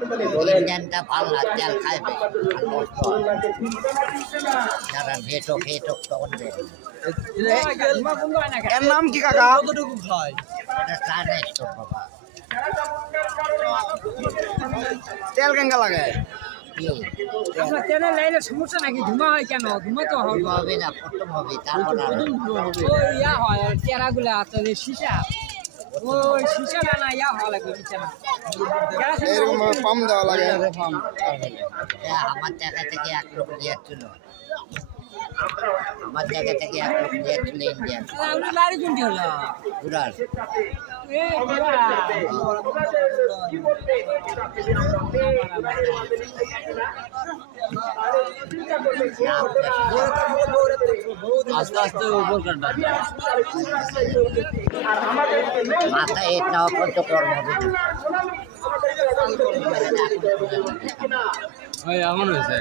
ইঞ্জিনটা ভালো না, তেল খাইবে যারা ভেটক তখন দেবে। এর নাম কি কাকা? এটা চায়না স্টোর বাবা। তেল কেঙ্গা লাগে? কেউ আপনার তেলের লাইনে সমস্যা নাকি? ধুমা হয় কেন? ধুমা তো হবে। হবে না, প্রথম হবে, তারপর আর ওই ইয়া হয় চেরাগুলা আছে যে সীসা, ওই সীসা না ইয়া হওয়া লাগবে বিছানা। এরকম ভাবে পাম্প দেওয়া লাগে। আমার জায়গা থেকে 1 লোক দিয়েছিল, আমার জায়গা থেকে 1 লোক দিয়েছিল ইন্ডিয়ান আপনি বাড়ি কোনটি হলো? ঘুরার। এই ঘোড়া। আস্তে আস্তে উপর কাটা মাথা এটা অপর্য কর্ম হবে না। এখন হয়েছে